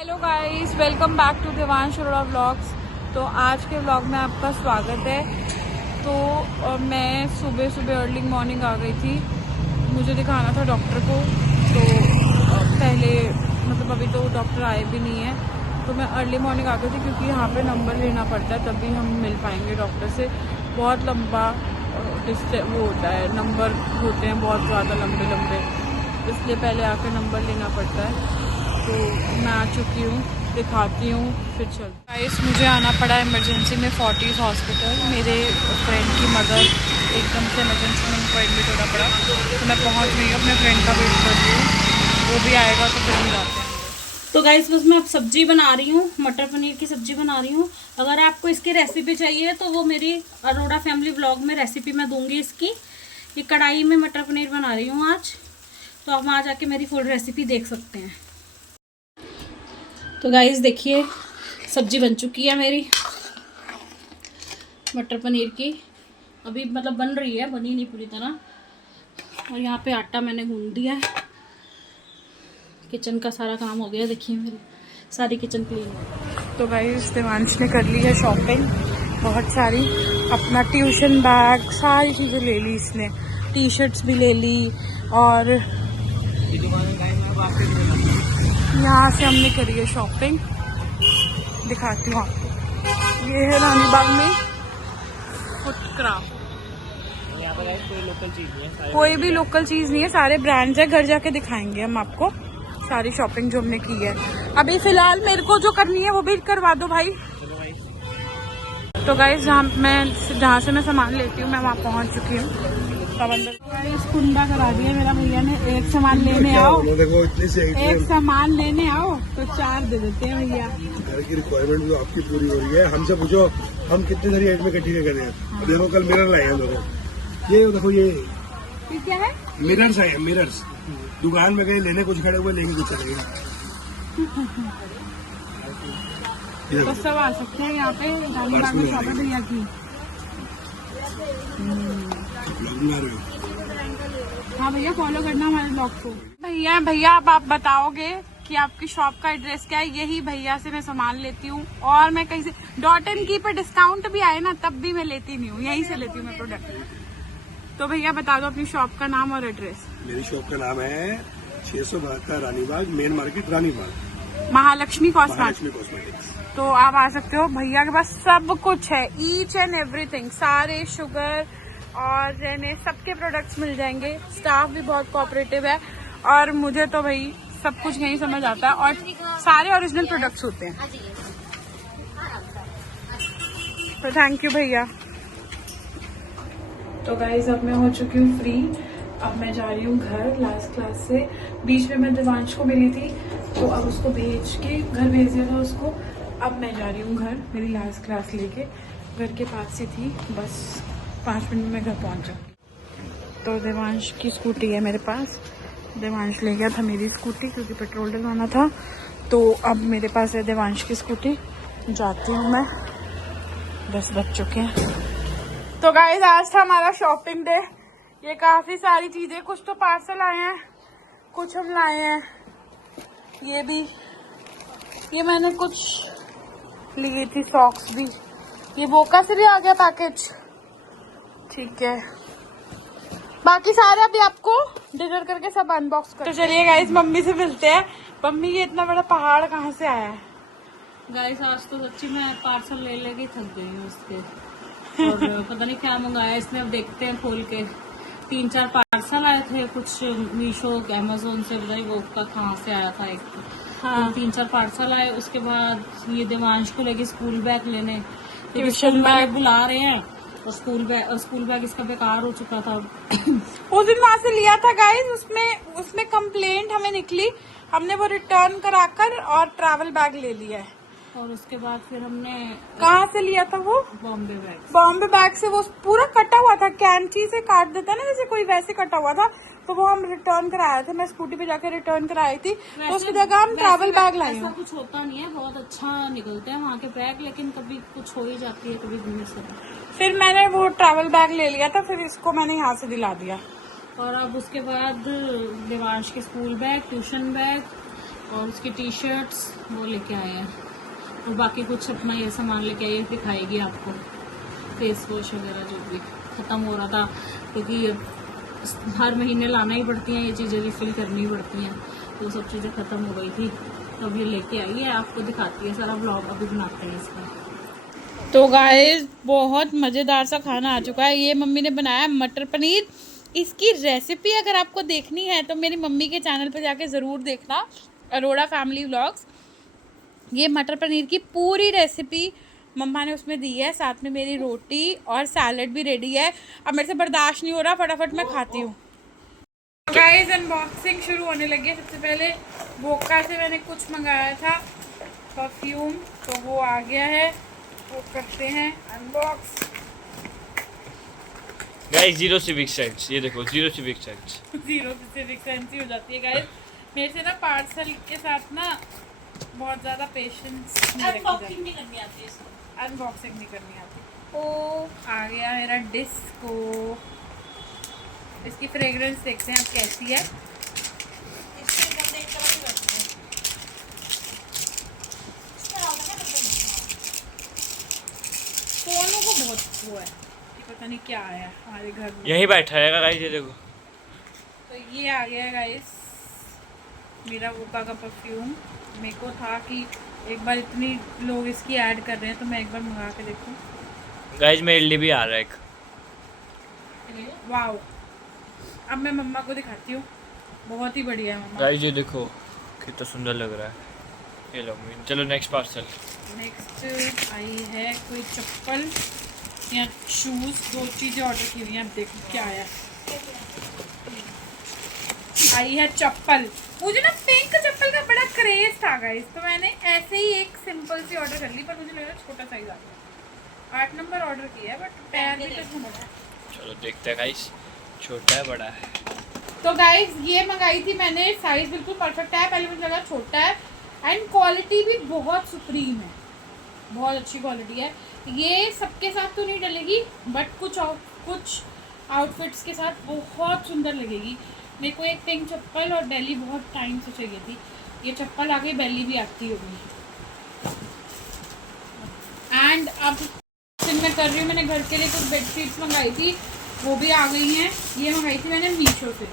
Hello guys, welcome back to Devansh Arora vlogs. तो आज के व्लॉग में आपका स्वागत है। तो मैं सुबह अर्ली मॉर्निंग आ गई थी, मुझे दिखाना था डॉक्टर को। तो पहले मतलब अभी तो डॉक्टर आए भी नहीं है, तो मैं अर्ली मॉर्निंग आ गई थी क्योंकि यहाँ पे नंबर लेना पड़ता है तभी हम मिल पाएंगे डॉक्टर से। बहुत लंबा वो होता है, नंबर होते हैं बहुत ज़्यादा लंबे, इसलिए पहले आकर नंबर लेना पड़ता है। तो मैं आ चुकी हूँ, दिखाती हूँ फिर चल। गाइस, मुझे आना पड़ा इमरजेंसी में फोर्टिस हॉस्पिटल। मेरे फ्रेंड की मदर एकदम से इमरजेंसी में उनको एडमिट होना पड़ा, तो मैं पहुँच गई हूँ, अपने फ्रेंड का वेट कर रही हूँ, वो भी आएगा तो फिर हम जाते हैं। तो गाइस, बस मैं अब सब्जी बना रही हूँ, मटर पनीर की सब्जी बना रही हूँ। अगर आपको इसकी रेसिपी चाहिए तो वो मेरी अरोड़ा फैमिली व्लॉग में रेसिपी मैं दूंगी इसकी। ये कढ़ाई में मटर पनीर बना रही हूँ आज, तो आप वहाँ जाके मेरी फुल रेसिपी देख सकते हैं। तो गाइस देखिए, सब्जी बन चुकी है मेरी मटर पनीर की। अभी मतलब बन रही है, बनी नहीं पूरी तरह। और यहाँ पे आटा मैंने गूंद दिया है। किचन का सारा काम हो गया, देखिए मेरी सारी किचन क्लीन है। तो गाइस, देवांश ने कर ली है शॉपिंग बहुत सारी, अपना ट्यूशन बैग सारी चीज़ें ले ली इसने, टी शर्ट्स भी ले ली। और यहाँ से हमने करी है शॉपिंग, दिखाती हूँ आपको। ये है रानी बाग में फुट क्राफ्ट। कोई भी लोकल चीज़ नहीं है, सारे ब्रांड्स है। घर जाके दिखाएंगे हम आपको सारी शॉपिंग जो हमने की है। अभी फिलहाल मेरे को जो करनी है वो भी करवा दो भाई। तो गाइस, जहाँ से मैं सामान लेती हूँ मैं वहाँ पहुँच चुकी हूँ। इस कुंडा करा दिया मेरा भैया ने, एक सामान लेने आओ, एक सामान लेने आओ तो 4 दे देते हैं भैया। घर की रिक्वायरमेंट भी आपकी पूरी हो रही है। हमसे पूछो हम कितने सारी आइटमें इकट्ठी कर हैं। देखो कल मिरर लाए हैं लोगों, ये देखो ये क्या है, मिरर्स आए हैं, मिरर्स। दुकान में गए लेने, कुछ खड़े हुए लेंगे, कुछ चलेंगे। तो सब आ सकते हैं यहाँ पे रानी बाग में शॉप है भैया की। हाँ भैया, फॉलो करना हमारे ब्लॉग को। भैया अब आप बताओगे कि आपकी शॉप का एड्रेस क्या है। यही भैया से मैं सामान लेती हूँ, और मैं कहीं से .NK पे डिस्काउंट भी आए ना तब भी मैं लेती नहीं हूँ, यहीं से लेती हूँ मैं प्रोडक्ट। तो भैया बता दो अपनी शॉप का नाम और एड्रेस। मेरी शॉप का नाम है 672 रानी बाग, मेन मार्केट रानी बाग, महालक्ष्मी कॉस्मेटिक्स। कॉस्मेटिक्स। तो आप आ सकते हो, भैया के पास सब कुछ है, ईच एंड एवरीथिंग, सारे शुगर और रहने सबके प्रोडक्ट्स मिल जाएंगे। स्टाफ भी बहुत कोऑपरेटिव है, और मुझे तो भाई सब कुछ यही समझ आता है, और सारे ओरिजिनल प्रोडक्ट्स होते हैं। तो थैंक यू भैया। तो गाइस, अब मैं हो चुकी हूँ फ्री। अब मैं जा रही हूँ घर लास्ट क्लास से। बीच में मैं देवांश को मिली थी, तो अब उसको भेज के घर भेज दिया था उसको। अब मैं जा रही हूँ घर, मेरी लास्ट क्लास लेके। घर के पास ही थी, बस 5 मिनट में घर पहुँच जाऊँगी। तो देवांश की स्कूटी है मेरे पास, देवांश ले गया था मेरी स्कूटी क्योंकि पेट्रोल डलवाना था। तो अब मेरे पास है देवांश की स्कूटी, जाती हूँ मैं। 10 बज चुके हैं। तो गाइस, आज था हमारा शॉपिंग डे। ये काफी सारी चीजें, कुछ तो पार्सल आए हैं, कुछ हम लाए हैं। ये भी, ये मैंने कुछ लिए थी, सॉक्स भी। ये वोका से भी आ गया पैकेज, ठीक है। बाकी सारे अभी आपको डिनर करके सब अनबॉक्स कर। तो चलिए गाइस, मम्मी से मिलते हैं। मम्मी, ये इतना बड़ा पहाड़ कहाँ से आया है? गाइस, आज तो सच्ची मैं पार्सल ले लेके थक गई हूँ इसके। और पता नहीं क्या मंगाया इसने, अब देखते हैं खोल के। 3-4 पार्सल आए थे, कुछ मीशो अमेजोन से, बताइए वो का कहाँ से आया था एक। हाँ। तो 3-4 पार्सल आए। उसके बाद ये देवांश को लेके स्कूल बैग लेने, ट्यूशन बैग बुला रहे हैं। और स्कूल बैग इसका बेकार हो चुका था। उस दिन वहाँ से लिया था गाइस, उसमें कंप्लेंट हमें निकली, हमने वो रिटर्न कराकर और ट्रैवल बैग ले लिया है। और उसके बाद फिर हमने कहाँ से लिया था वो? बॉम्बे बैग से। वो पूरा कटा हुआ था, कैंची से काट देता ना जैसे कोई, वैसे कटा हुआ था। तो वो हम रिटर्न कराए थे, मैं स्कूटी पे जाके रिटर्न कराई थी। तो उसकी जगह हम ट्रैवल बैग लाए। ऐसा कुछ होता नहीं है, बहुत अच्छा निकलते हैं वहाँ के बैग, लेकिन कभी कुछ हो ही जाती है, कभी भी मिस होता है। फिर मैंने वो ट्रैवल बैग ले लिया था, फिर इसको मैंने यहाँ से दिला दिया। और अब उसके बाद देवांश के स्कूल बैग, ट्यूशन बैग, और उसकी टी शर्ट्स वो लेके आए हैं, और बाकी कुछ अपना ये सामान लेके आए, दिखाएगी आपको। फेस वॉश वगैरह जो भी ख़त्म हो रहा था, क्योंकि हर महीने लाना ही पड़ती हैं ये चीज़ें, रिफ़िल करनी पड़ती हैं, तो सब चीज़ें ख़त्म हो गई थी। तो अब ये लेके आई है, आपको दिखाती है सारा ब्लॉग अभी बनाते हैं इसका। तो गाइस बहुत मज़ेदार सा खाना आ चुका है। ये मम्मी ने बनाया मटर पनीर। इसकी रेसिपी अगर आपको देखनी है तो मेरी मम्मी के चैनल पे जाके ज़रूर देखना, अरोड़ा फैमिली व्लॉग्स। ये मटर पनीर की पूरी रेसिपी मम्मा ने उसमें दी है, साथ में मेरी रोटी और सैलड भी रेडी है। अब मेरे से बर्दाश्त नहीं हो रहा, फटाफट मैं खाती हूँ। गाइस अनबॉक्सिंग शुरू होने लगी है। सबसे पहले वोका से मैंने कुछ मंगाया था परफ्यूम, तो वो आ गया है, वो करते हैं अनबॉक्स। गाइस 0 सिविक सेंस, ये देखो 0 सिविक सेंस। 0 सिविक सेंस ही हो जाती है गाइस मेरे से ना। पार्सल के साथ ना बहुत ज़्यादा पेशेंस अनबॉक्सिंग नहीं करनी आती है इसको, अनबॉक्सिंग नहीं करनी आती। ओ आ गया मेरा डिस्को। इसकी फ्रेग्रेंस देखते हैं अब कैसी है। इसके अंदर एक तरह की बनती है। इसका नाम है सोनू को बहुत वो है कि पता नहीं क्या आया हमारे घर में। यहीं बैठा रहेगा गाइस, ये देखो। तो ये आ गया गाइस मेरा वोका का परफ्यूम। मेरे को था कि एक बार इतनी लोग इसकी ऐड कर रहे हैं तो मैं एक बार मंगा के देखूं। गाइस मेरे लिए भी आ रहा है एक। वाओ, अब मैं मम्मा को दिखाती हूँ। बहुत ही बढ़िया है मम्मा। गाइस ये देखो कितना सुंदर लग रहा है। ये लो, चलो नेक्स्ट पार्सल। नेक्स्ट आई है कोई चप्पल या शूज़, 2 चीज़ें ऑर्डर की हुई हैं। अब देखो क्या आया। आई है चप्पल। मुझे ना पिंक चप्पल का बड़ा क्रेज था गाइस, तो मैंने ऐसे ही एक सिंपल सी ऑर्डर कर ली, पर मुझे लगा छोटा साइज आ गया। 8 नंबर ऑर्डर किया है, बट पैर भी तो बड़ा है। चलो देखते हैं गाइस, छोटा है बड़ा है। तो गाइस ये मंगाई थी मैंने, साइज बिल्कुल परफेक्ट है। पहले मुझे लगा छोटा है, एंड क्वालिटी भी बहुत सुप्रीम है, बहुत अच्छी क्वालिटी है। ये सबके साथ तो नहीं डलेगी, बट कुछ आउटफिट्स के साथ बहुत सुंदर लगेगी। मेरे को एक पिंक चप्पल और बेली बहुत टाइम से चाहिए थी। ये चप्पल आ गई, बेली भी आती होगी। एंड अब मैं कर रही हूँ, मैंने घर के लिए कुछ बेडशीट्स मंगाई थी, वो भी आ गई हैं। ये मंगाई थी मैंने मीशो से।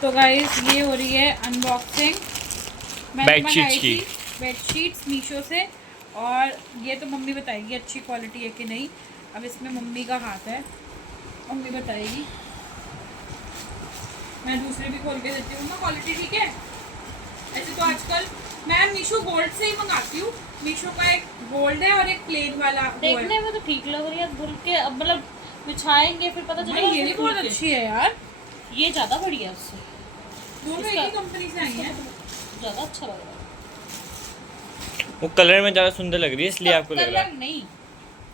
तो गाइस ये हो रही है अनबॉक्सिंग। मैंने मंगाई थी बेडशीट्स मीशो से, और ये तो मम्मी बताएगी अच्छी क्वालिटी है कि नहीं। अब इसमें मम्मी का हाथ है, मम्मी बताएगी। मैं दूसरे भी खोल के देती हूँ ना, क्वालिटी ठीक है। ऐसे तो आजकल मैं मीशो गोल्ड से ही मंगाती हूँ। मीशो का एक गोल्ड है और एक प्लेन वाला वो है। देखने में तो ठीक लग रही है, धुल के अब मतलब बिछाएंगे फिर पता चलेगा। ये भी बहुत अच्छी है यार, ये ज़्यादा बढ़िया है उससे, दोनों एक ही कंपनी से आई हैं। ज़्यादा अच्छा लग रहा है। वो कलर में ज़्यादा सुंदर लग रही है, इसलिए आपको लग रहा है। कलर नहीं,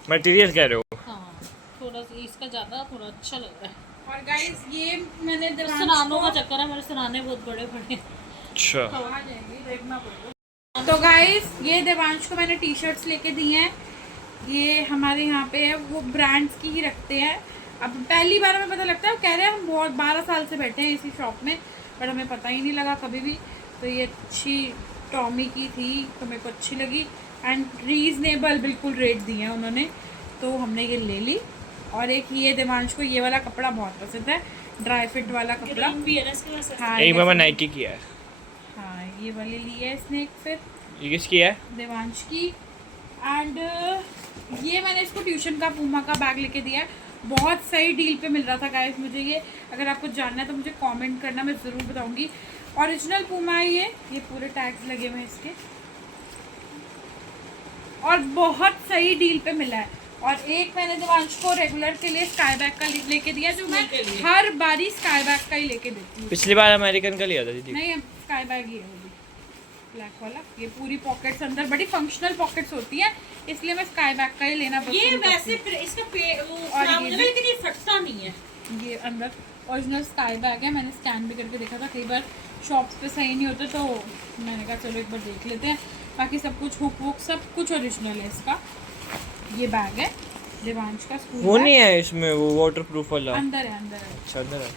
मटेरियल कह रहे हो। हाँ थोड़ा सा इसका ज़्यादा थोड़ा अच्छा लग रहा है। और गाइस ये मैंने सनानों का चक्कर है, मेरे सनाने बहुत बड़े बड़े। अच्छा आ जाएंगे, देखना पड़ेगा। तो गाइस ये देवांश को मैंने टी शर्ट्स लेके दी हैं। ये हमारे यहाँ पे है, वो ब्रांड्स की ही रखते हैं। अब पहली बार हमें पता लगता है, कह रहे हैं हम बहुत 12 साल से बैठे हैं इसी शॉप में, पर हमें पता ही नहीं लगा कभी भी। तो ये अच्छी टॉमी की थी, तो मेरे को अच्छी लगी, एंड रीजनेबल बिल्कुल रेट दिए हैं उन्होंने, तो हमने ये ले ली। और एक ये देवांश को ये वाला कपड़ा बहुत पसंद है, ड्राई फिट वाला कपड़ा। हाँ एक बार नाइकी की है। हाँ ये वाली ली है इसने एक फिर ये किसकी है? देवांश की। एंड ये मैंने इसको ट्यूशन का पूमा का बैग लेके दिया है। बहुत सही डील पे मिल रहा था गाइस मुझे ये। अगर आपको जानना है तो मुझे कमेंट करना, मैं ज़रूर बताऊंगी। ओरिजिनल पूमा है ये पूरे टैग्स लगे हुए हैं इसके, और बहुत सही डील पे मिला है। और एक मैंने देवांश को रेगुलर के लिए स्काई बैग का लेके दिया, जो मैं हर बारी स्काई बैग का ही लेके देती हूँ। पिछली बार अमेरिकन का लिया था दीदी। नहीं, अब स्काई बैग ही है वो भी, ब्लैक वाला। ये पूरी पॉकेट्स अंदर बड़ी फंक्शनल पॉकेट्स होती है, इसलिए मैं स्काई बैग का ही लेना पसंद ये करती वैसे हूँ। इसका और ये लेकिन ये फटता नहीं है। ये अंदर ओरिजिनल स्काई बैग है। मैंने स्कैन भी करके देखा था, कई बार शॉप्स पे सही नहीं होते, तो मैंने कहा चलो एक बार देख लेते हैं। बाकी सब कुछ हुक वुक सब कुछ ओरिजिनल है इसका। ये बैग है देवांश का स्कूल वो बैग। नहीं है इसमें वो वाटर प्रूफ वाला? अंदर है, अंदर है। अच्छा अंदर है।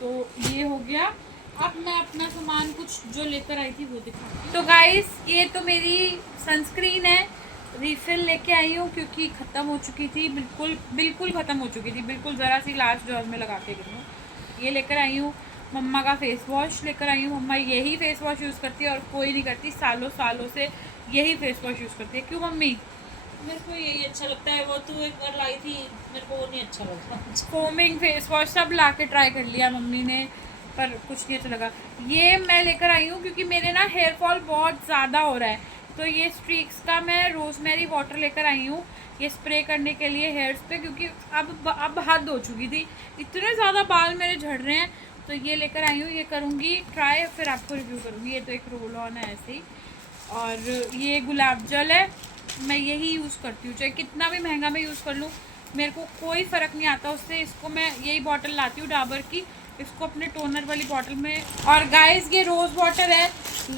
तो ये हो गया। अब मैं अपना सामान कुछ जो लेकर आई थी वो दिखा। तो गाइस ये तो मेरी सनस्क्रीन है, रिफिल लेके आई हूँ क्योंकि ख़त्म हो चुकी थी, बिल्कुल ख़त्म हो चुकी थी, बिल्कुल ज़रा सी लास्ट जॉब में लगा के गई हूँ। ये लेकर आई हूँ। मम्मा का फेस वॉश लेकर आई हूँ। मम्मा यही फेस वॉश यूज़ करती है और कोई नहीं करती, सालों से यही फेस वॉश यूज़ करती है। क्यों मम्मी? मेरे को यही अच्छा लगता है। वो तू एक बार लाई थी, मेरे को वो नहीं अच्छा लगा। फोमिंग फेस वॉश सब ला के ट्राई कर लिया मम्मी ने, पर कुछ नहीं अच्छा लगा। ये मैं लेकर आई हूँ क्योंकि मेरे ना हेयर फॉल बहुत ज़्यादा हो रहा है, तो ये स्ट्रीक्स का मैं रोजमेरी वाटर लेकर आई हूँ, ये स्प्रे करने के लिए हेयर्स पे, क्योंकि अब हद हो चुकी थी, इतने ज़्यादा बाल मेरे झड़ रहे हैं। तो ये लेकर आई हूँ, ये करूँगी ट्राई, फिर आपको रिव्यू करूँगी। ये तो एक रोल ऑन है ऐसे ही, और ये गुलाब जल है, मैं यही यूज़ करती हूँ, चाहे कितना भी महंगा मैं यूज़ कर लूँ मेरे को कोई फ़र्क नहीं आता उससे। इसको मैं यही बॉटल लाती हूँ डाबर की, इसको अपने टोनर वाली बॉटल में। और गाइस ये रोज़ वाटर है,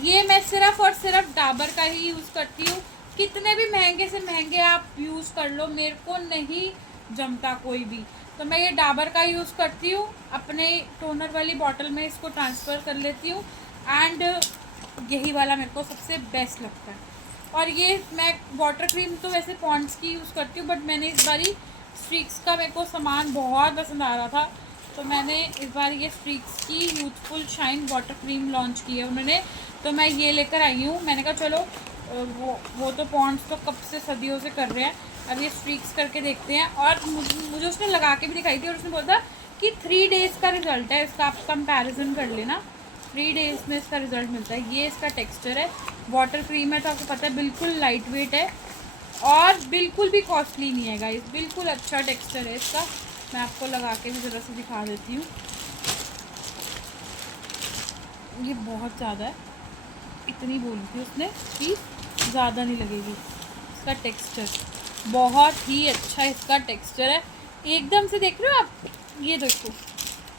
ये मैं सिर्फ और सिर्फ डाबर का ही यूज़ करती हूँ। कितने भी महंगे से महंगे आप यूज़ कर लो, मेरे को नहीं जमता कोई भी, तो मैं ये डाबर का यूज़ करती हूँ। अपने टोनर वाली बॉटल में इसको ट्रांसफ़र कर लेती हूँ, एंड यही वाला मेरे को सबसे बेस्ट लगता है। और ये मैं वाटर क्रीम तो वैसे पॉन्ड्स की यूज़ करती हूँ, बट मैंने इस बारी स्ट्रीक्स का, मेरे को सामान बहुत पसंद आ रहा था, तो मैंने इस बार ये स्ट्रीक्स की youthful shine water cream launch की है उन्होंने, तो मैं ये लेकर आई हूँ। मैंने कहा चलो वो तो पॉन्ड्स तो कब से सदियों से कर रहे हैं, अब ये स्ट्रीक्स करके देखते हैं। और मुझे उसने लगा के भी दिखाई थी, और उसने बोला था कि 3 डेज़ का रिज़ल्ट है इसका, आप कंपेरिजन कर लेना, 3 डेज़ में इसका रिज़ल्ट मिलता है। ये इसका टेक्सचर है, वाटर क्रीम है तो आपको पता है बिल्कुल लाइट वेट है और बिल्कुल भी कॉस्टली नहीं है गाइस, बिल्कुल अच्छा टेक्सचर है इसका। मैं आपको लगा के भी ज़रा से दिखा देती हूँ। ये बहुत ज़्यादा है, इतनी बोली थी उसने कि ज़्यादा नहीं लगेगी। इसका टेक्सचर बहुत ही अच्छा, इसका टेक्सचर है एकदम से, देख रहे हो आप, ये देखो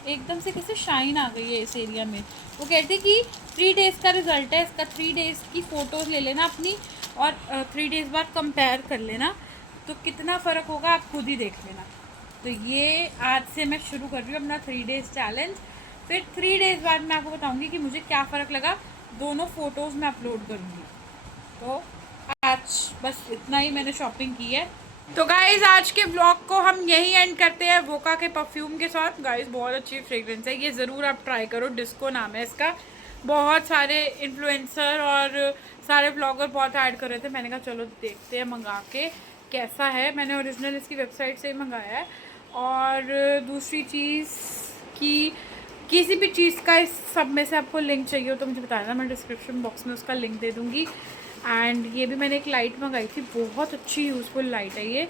एकदम से कैसे शाइन आ गई है इस एरिया में। वो कहते कि 3 डेज़ का रिज़ल्ट है इसका, 3 डेज़ की फ़ोटोज़ ले लेना अपनी, और 3 डेज़ बाद कंपेयर कर लेना, तो कितना फ़र्क होगा आप खुद ही देख लेना। तो ये आज से मैं शुरू कर रही हूँ अपना 3 डेज़ चैलेंज, फिर 3 डेज़ बाद मैं आपको बताऊँगी कि मुझे क्या फ़र्क लगा, दोनों फ़ोटोज़ मैं अपलोड करूँगी। तो आज बस इतना ही मैंने शॉपिंग की है। तो गाइज़ आज के ब्लॉग को हम यही एंड करते हैं वोका के परफ्यूम के साथ। गाइज़ बहुत अच्छी फ्रेग्रेंस है, ये ज़रूर आप ट्राई करो, डिस्को नाम है इसका। बहुत सारे इन्फ्लुएंसर और सारे ब्लॉगर बहुत ऐड कर रहे थे, मैंने कहा चलो देखते हैं मंगा के कैसा है। मैंने ओरिजिनल इसकी वेबसाइट से ही मंगाया है। और दूसरी चीज़ की किसी भी चीज़ का इस सब में से आपको लिंक चाहिए हो तो मुझे बताना, मैं डिस्क्रिप्शन बॉक्स में उसका लिंक दे दूँगी। एंड ये भी मैंने एक लाइट मंगाई थी, बहुत अच्छी यूज़फुल लाइट है ये,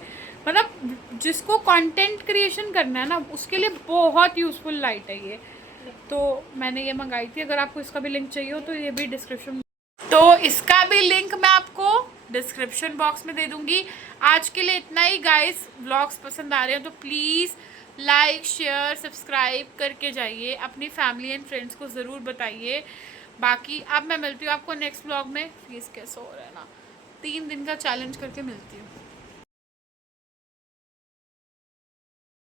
मतलब जिसको कंटेंट क्रिएशन करना है ना उसके लिए बहुत यूज़फुल लाइट है ये, तो मैंने ये मंगाई थी। अगर आपको इसका भी लिंक चाहिए हो तो ये भी डिस्क्रिप्शन, तो इसका भी लिंक मैं आपको डिस्क्रिप्शन बॉक्स में दे दूँगी। आज के लिए इतना ही गाइस, व्लॉग्स पसंद आ रहे हैं तो प्लीज़ लाइक शेयर सब्सक्राइब करके जाइए, अपनी फैमिली एंड फ्रेंड्स को ज़रूर बताइए। बाकी अब मैं मिलती हूँ आपको नेक्स्ट व्लॉग में। प्लीज़ कैसे हो रहा है ना, 3 दिन का चैलेंज करके मिलती हूँ।